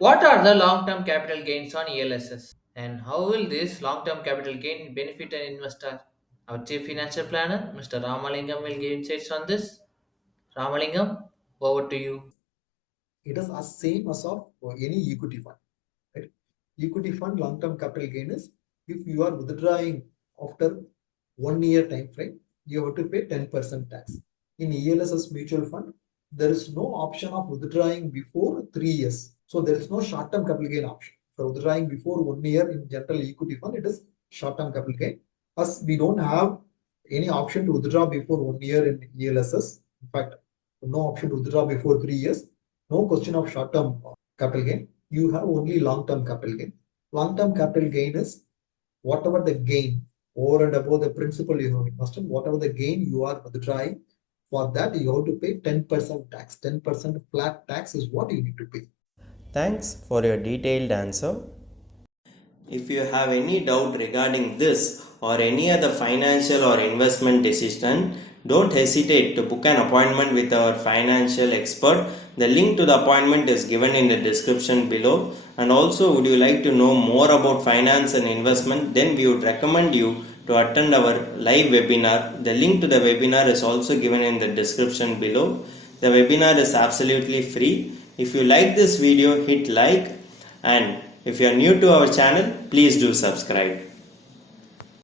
What are the long-term capital gains on ELSS? And how will this long-term capital gain benefit an investor? Our chief financial planner, Mr. Ramalingam, will give insights on this. Ramalingam, over to you. It is as same as of any equity fund. Right? Equity fund long-term capital gain is if you are withdrawing after 1 year time frame, you have to pay 10% tax. In ELSS mutual fund, there is no option of withdrawing before 3 years. So there is no short-term capital gain option. For withdrawing before 1 year in general equity fund, it is short-term capital gain. As we don't have any option to withdraw before 1 year in ELSS. In fact, no option to withdraw before 3 years. No question of short-term capital gain. You have only long-term capital gain. Long-term capital gain is whatever the gain over and above the principal you have invested, whatever the gain you are withdrawing, for that you have to pay 10% tax. 10% flat tax is what you need to pay. Thanks for your detailed answer. If you have any doubt regarding this or any other financial or investment decision, don't hesitate to book an appointment with our financial expert. The link to the appointment is given in the description below. And also, would you like to know more about finance and investment? Then we would recommend you to attend our live webinar. The link to the webinar is also given in the description below. The webinar is absolutely free. If you like this video, hit like, and if you are new to our channel, please do subscribe.